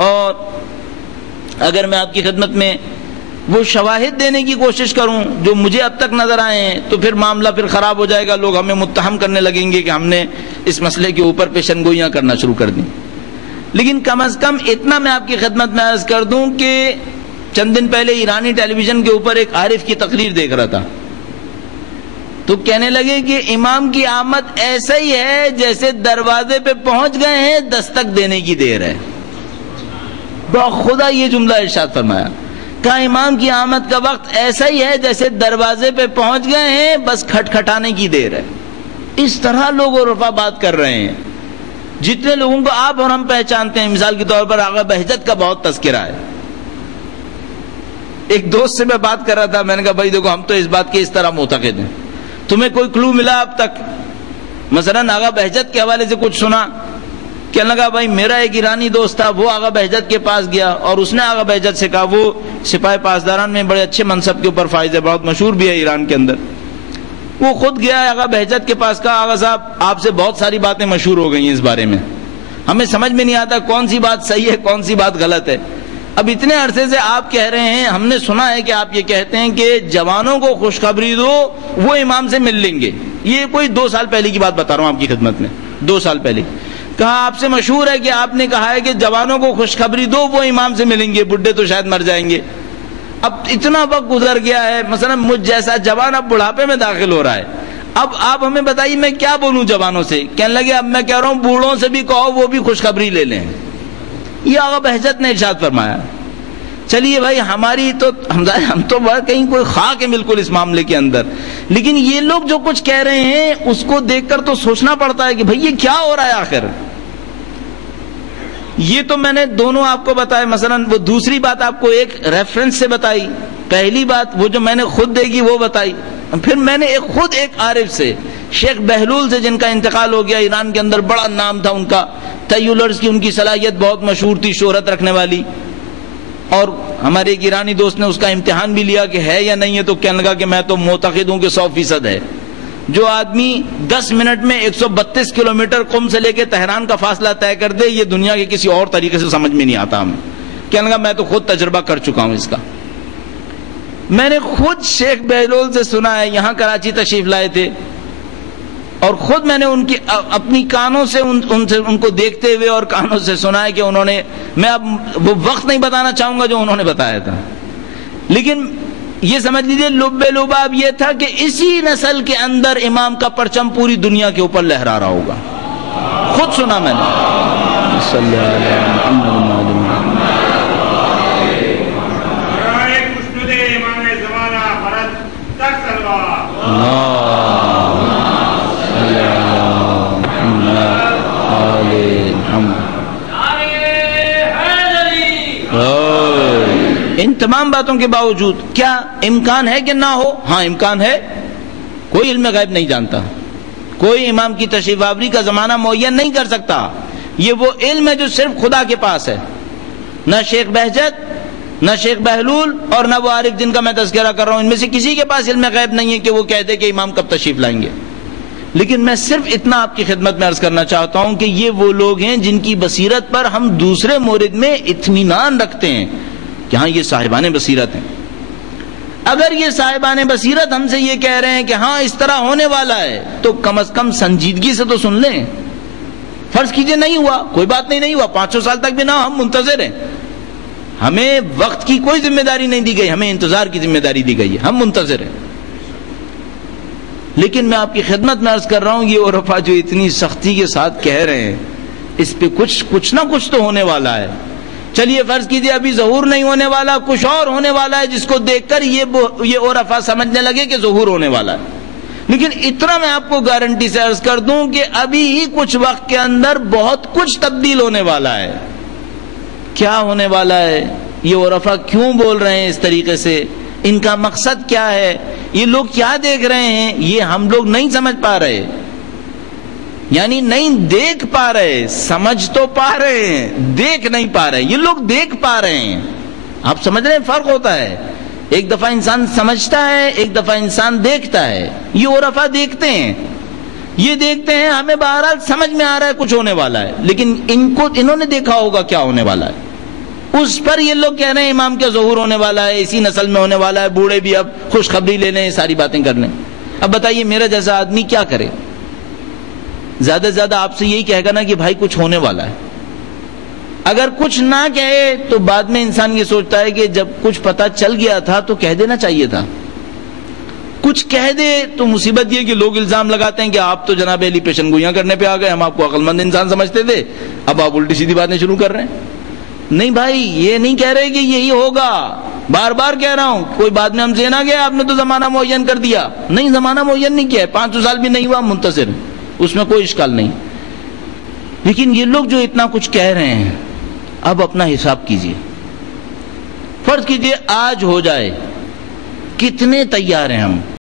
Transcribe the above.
اور اگر میں آپ کی خدمت میں وہ شواہد دینے کی کوشش کروں جو مجھے اب تک نظر آئے ہیں تو پھر معاملہ پھر خراب ہو جائے گا، لوگ ہمیں متہم کرنے لگیں گے کہ ہم نے اس مسئلے کے اوپر پیشن گوئیاں کرنا شروع کر دیں۔ لیکن کم از کم اتنا میں آپ کی خدمت میں عرض کر دوں کہ چند دن پہلے ایرانی ٹیلی ویژن کے اوپر ایک عارف کی تقریر دیکھ رہا تھا، تو کہنے لگے کہ امام کی آمد ایسا ہی ہے جیسے دروازے پہ پہنچ گئے ہیں، دستک دینے کی دیر ہے۔ خدا یہ جملہ ارشاد فرمایا، کہا امام کی آمد کا وقت ایسا ہی ہے جیسے دروازے پہ پہنچ گئے ہیں، بس کھٹکھٹانے کی دیر ہے۔ اس طرح لوگ عرفا بات کر رہے ہیں۔ جتنے لوگوں کو آپ اور ہم پہچانتے ہیں، مثال کے طور پر آغا بہجت کا بہت تذکرہ ہے۔ ایک دوست سے میں بات کر رہا تھا، میں نے کہا بھائی دیکھو ہم تو اس بات کے اس طرح معتقد ہیں، تمہیں کوئی کلو ملا اب تک؟ مثلا آغا بہجت کے حوالے سے کچھ سنا؟ کہنے لگا بھائی میرا ایک ایرانی دوست تھا، وہ آغا بہجت کے پاس گیا اور اس نے آغا بہجت سے کہا، وہ سپاہی پاسداران میں بڑے اچھے منصب کے اوپر فائز ہے، بہت مشہور بھی ہے ایران کے اندر۔ وہ خود گیا آغا بہجت کے پاس، کہا آغا صاحب آپ سے بہت ساری باتیں مشہور ہو گئی ہیں اس بارے میں، ہمیں سمجھ میں نہیں آتا کون سی بات صحیح ہے کون سی بات غلط ہے۔ اب اتنے عرصے سے آپ کہہ رہے ہیں، ہم نے سنا ہے کہ آپ یہ کہتے ہیں کہ جوانوں کو خوشخبری دو، وہ امام سے مل لیں گے۔ یہ کوئی 2 سال پہلے کی بات بتا رہا ہوں آپ کی خدمت میں، 2 سال پہلے کہا آپ سے مشہور ہے کہ آپ نے کہا ہے کہ جوانوں کو خوشخبری دو، وہ امام سے ملیں گے، بڈھے تو شاید مر جائیں گے۔ اب اتنا وقت گزر گیا ہے، مثلا مجھ جیسا جوان اب بڑھاپے میں داخل ہو رہا ہے، اب آپ ہمیں بتائیے میں کیا بولوں جوانوں سے؟ کہنے لگے اب میں کہہ رہا ہوں بوڑھوں سے بھی کہو، وہ بھی خوشخبری لے لیں۔ یہ آغا بہجت نے ارشاد فرمایا۔ چلیے بھائی ہماری تو ہم تو کہیں کوئی خاک ہے بالکل اس معاملے کے اندر، لیکن یہ لوگ جو کچھ کہہ رہے ہیں اس کو دیکھ کر تو سوچنا پڑتا ہے کہ بھائی یہ کیا ہو رہا ہے آخر۔ یہ تو میں نے دونوں آپ کو بتایا، مثلا وہ دوسری بات آپ کو ایک ریفرنس سے بتائی، پہلی بات وہ جو میں نے خود دیکھی وہ بتائی، پھر میں نے خود ایک عارف سے، شیخ بہلول سے، جن کا انتقال ہو گیا، ایران کے اندر بڑا نام تھا ان کا، تیولرز کی ان کی صلاحیت بہت مشہور تھی، شہرت رکھنے والی، اور ہمارے ایک ایرانی دوست نے اس کا امتحان بھی لیا کہ ہے یا نہیں ہے، تو کہنے لگا کہ میں تو معتقد ہوں کہ 100% ہے۔ جو آدمی 10 منٹ میں 132 کلومیٹر قم سے لے کے تہران کا فاصلہ طے کر دے، یہ دنیا کے کسی اور طریقے سے سمجھ میں نہیں آتا ہمیں۔ کہنے لگا میں تو خود تجربہ کر چکا ہوں اس کا۔ میں نے خود شیخ بہلول سے سنا ہے، یہاں کراچی تشریف لائے تھے، اور خود میں نے ان کی اپنی کانوں سے ان کو دیکھتے ہوئے اور کانوں سے سنا ہے کہ انہوں نے، میں اب وہ وقت نہیں بتانا چاہوں گا جو انہوں نے بتایا تھا، لیکن یہ سمجھ لیجیے لب لباب یہ تھا کہ اسی نسل کے اندر امام کا پرچم پوری دنیا کے اوپر لہرا رہا ہوگا۔ خود سنا میں نے۔ صلی اللہ علیہ محمد۔ ان تمام باتوں کے باوجود کیا امکان ہے کہ نہ ہو؟ ہاں امکان ہے، کوئی علم غیب نہیں جانتا، کوئی امام کی تشریف آوری کا زمانہ معین نہیں کر سکتا، یہ وہ علم ہے جو صرف خدا کے پاس ہے۔ نہ شیخ بہجت، نہ شیخ بہلول، اور نہ وہ عارف جن کا میں تذکرہ کر رہا ہوں، ان میں سے کسی کے پاس علم غیب نہیں ہے کہ وہ کہہ دے کہ امام کب تشریف لائیں گے۔ لیکن میں صرف اتنا آپ کی خدمت میں عرض کرنا چاہتا ہوں کہ یہ وہ لوگ ہیں جن کی بصیرت پر ہم دوسرے مورد میں اطمینان رکھتے ہیں کہ ہاں یہ صاحبان بصیرت ہیں۔ اگر یہ صاحبان بصیرت ہم سے یہ کہہ رہے ہیں کہ ہاں اس طرح ہونے والا ہے، تو کم از کم سنجیدگی سے تو سن لیں۔ فرض کیجئے نہیں ہوا، کوئی بات نہیں ہوا، 500 سال تک بھی نہ، ہم منتظر ہیں، ہمیں وقت کی کوئی ذمہ داری نہیں دی گئی، ہمیں انتظار کی ذمہ داری دی گئی ہے، ہم منتظر ہیں۔ لیکن میں آپ کی خدمت میں عرض کر رہا ہوں، یہ عرفا جو اتنی سختی کے ساتھ کہہ رہے ہیں، اس پہ کچھ نہ کچھ تو ہونے والا ہے۔ چلیے فرض کیجئے ابھی ظہور نہیں ہونے والا، کچھ اور ہونے والا ہے جس کو دیکھ کر یہ عرفا سمجھنے لگے کہ ظہور ہونے والا ہے۔ لیکن اتنا میں آپ کو گارنٹی سے عرض کر دوں کہ ابھی ہی کچھ وقت کے اندر بہت کچھ تبدیل ہونے والا ہے۔ کیا ہونے والا ہے؟ یہ عرفا کیوں بول رہے ہیں اس طریقے سے؟ ان کا مقصد کیا ہے؟ یہ لوگ کیا دیکھ رہے ہیں؟ یہ ہم لوگ نہیں سمجھ پا رہے، یعنی نہیں دیکھ پا رہے، سمجھ تو پا رہے ہیں، دیکھ نہیں پا رہے۔ یہ لوگ دیکھ پا رہے ہیں، آپ سمجھ رہے ہیں فرق ہوتا ہے۔ ایک دفعہ انسان سمجھتا ہے، ایک دفعہ انسان دیکھتا ہے۔ یہ عرفا دیکھتے ہیں، یہ دیکھتے ہیں، ہمیں بہرحال سمجھ میں آ رہا ہے کچھ ہونے والا ہے، لیکن انہوں نے دیکھا ہوگا کیا ہونے والا ہے۔ اس پر یہ لوگ کہہ رہے ہیں امام کا ظہور ہونے والا ہے، اسی نسل میں ہونے والا ہے، بوڑھے بھی اب خوشخبری لے لیں، ساری باتیں کر لیں۔ اب بتائیے میرا جیسا آدمی کیا کرے؟ زیادہ سے زیادہ آپ سے یہی کہے گا نا کہ بھائی کچھ ہونے والا ہے۔ اگر کچھ نہ کہے تو بعد میں انسان یہ سوچتا ہے کہ جب کچھ پتہ چل گیا تھا تو کہہ دینا چاہیے تھا۔ کچھ کہہ دے تو مصیبت یہ کہ لوگ الزام لگاتے ہیں کہ آپ تو جناب علی پیشن گوئیاں کرنے پہ آ گئے، ہم آپ کو عقل مند انسان سمجھتے تھے، اب آپ الٹی سیدھی باتیں شروع کر رہے ہیں۔ نہیں بھائی، یہ نہیں کہہ رہے کہ یہی ہوگا، بار بار کہہ رہا ہوں، کوئی بعد میں ہم سے نہ گیا آپ نے تو زمانہ معین کر دیا، نہیں زمانہ معین نہیں کیا ہے، 500 سال بھی نہیں ہوا، منتصر، اس میں کوئی اشکال نہیں۔ لیکن یہ لوگ جو اتنا کچھ کہہ رہے ہیں، اب اپنا حساب کیجئے، فرض کیجئے آج ہو جائے، کتنے تیار ہیں ہم؟